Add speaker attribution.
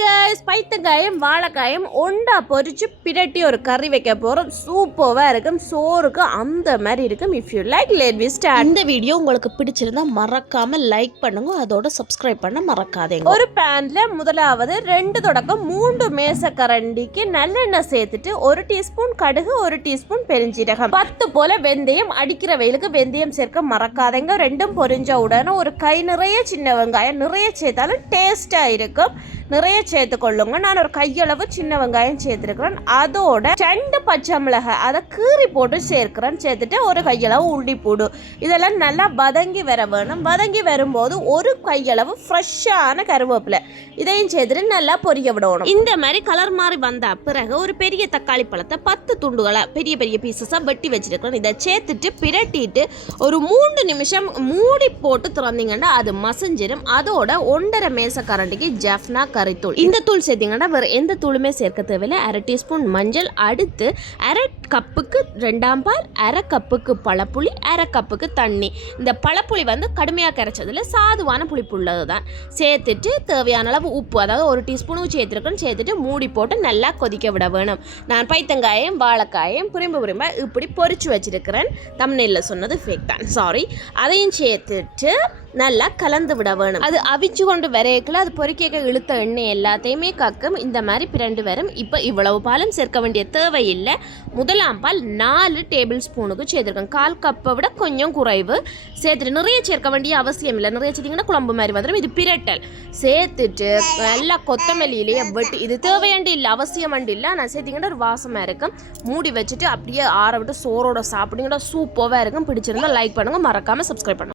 Speaker 1: Guys பைத்தங்காயும் வாழைக்காயும் ஒண்டா பொரிச்சு பிரட்டி ஒரு கறி வைக்க போகிறோம் சூப்பராக இருக்கும். சோறுக்கு அந்த மாதிரி இருக்கும். If you like let we start
Speaker 2: இந்த வீடியோ உங்களுக்கு பிடிச்சிருந்தா மறக்காம லைக் பண்ணுங்க. அதோட சப்ஸ்கிரைப் பண்ண மறக்காதீங்க.
Speaker 1: ஒரு பேன்ல முதலாவது ரெண்டு தொடக்கம் மூன்று மேச கரண்டிக்கு நல்லெண்ணெய் சேர்த்துட்டு ஒரு டீஸ்பூன் கடுகு ஒரு டீஸ்பூன் பெருஞ்சீரகம். பத்து போல வெந்தயம் அடிக்கிற வெயிலுக்கு வெந்தயம் சேர்க்க மறக்காதீங்க. ரெண்டும் பொரிஞ்ச உடனே ஒரு கை நிறைய சின்ன வெங்காயம் நிறைய சேர்த்தாலும் டேஸ்டா இருக்கும். நிறைய சேர்த்துக்கொள்ளுங்க. நான் ஒரு கையளவு சின்ன வெங்காயம் சேர்த்துருக்கிறேன். அதோட ரெண்டு பச்சை மிளகாய் அதை கீறி போட்டு சேர்க்கிறேன். சேர்த்துட்டு ஒரு கையளவு உள்ளி போடு. இதெல்லாம் நல்லா வதங்கி வர வேணும். வதங்கி வரும்போது ஒரு கையளவு ஃப்ரெஷ்ஷான கருவேப்பிலை. இதையும் சேர்த்துட்டு நல்லா பொரிய விடணும். இந்த மாதிரி கலர் மாறி வந்த பிறகு ஒரு பெரிய தக்காளி பழத்தை பத்து துண்டுகளாக பெரிய பெரிய பீசஸாக வெட்டி வச்சிருக்கிறேன் இதை சேர்த்துட்டு பிரட்டிட்டு ஒரு மூன்று நிமிஷம் மூடி போட்டு திறந்தீங்கன்னா அது மசஞ்சிடும் அதோட ஒன்றரை மேச கரண்டிக்கு ஜஃப்னா கறித்தூள் இந்த தூள் சேர்த்திங்கன்னா வேறு எந்த தூளுமே சேர்க்க தேவையில்லை. அரை டீஸ்பூன் மஞ்சள் அடுத்து அரை கப்புக்கு ரெண்டாம் பால் அரை கப்புக்கு பழப்புளி அரை கப்புக்கு தண்ணி. இந்த பழப்புளி வந்து கடுமையாக கரைச்சதில் சாதுவான புளிப்பு உள்ளது தான் சேர்த்துட்டு தேவையான அளவு உப்பு அதாவது ஒரு டீஸ்பூனும் சேர்த்துருக்கணும் சேர்த்துட்டு மூடி போட்டு நல்லா கொதிக்க விட வேணும். நான் பைத்தங்காயம் வாழைக்காயும் புரிம்பு புரிம்ப இப்படி பொறிச்சு வச்சிருக்கிறேன். தமிழில் சொன்னது ஃபேக் தான். சாரி அதையும் சேர்த்துட்டு நல்லா கலந்து விட வேணும். அது அவிச்சு கொண்டு வரையக்குள்ள அது பொறிக்க இழுத்த எண்ணெய் எல்லாம் எல்லாத்தையுமே கக்கும். இந்த மாதிரி பிரண்டு வரும். இப்போ இவ்வளவு பாலும் சேர்க்க வேண்டிய தேவை இல்லை முதலாம் பால் நாலு டேபிள் ஸ்பூனுக்கு சேர்த்துருக்கேன். கால் கப்பை விட கொஞ்சம் குறைவு. சேர்த்துட்டு நிறைய சேர்க்க வேண்டிய அவசியம் இல்லை. நிறைய சேர்த்திங்கன்னா குழம்பு மாதிரி வந்துடும். இது பிரட்டல். சேர்த்துட்டு நல்லா கொத்தமல்லியிலேயே வெட்டு. இது தேவையாண்டு இல்லை. அவசியமாண்டு இல்லை. நான் சேர்த்திங்கன்னா ஒரு வாசமாக இருக்கும். மூடி வச்சுட்டு அப்படியே ஆற விட்டு சோறோட சாப்பிட்டீங்கன்னா சூப்பராக இருக்கும். பிடிச்சிருந்தா லைக் பண்ணுங்கள் மறக்காமல் சப்ஸ்கிரைப் பண்ணுங்கள்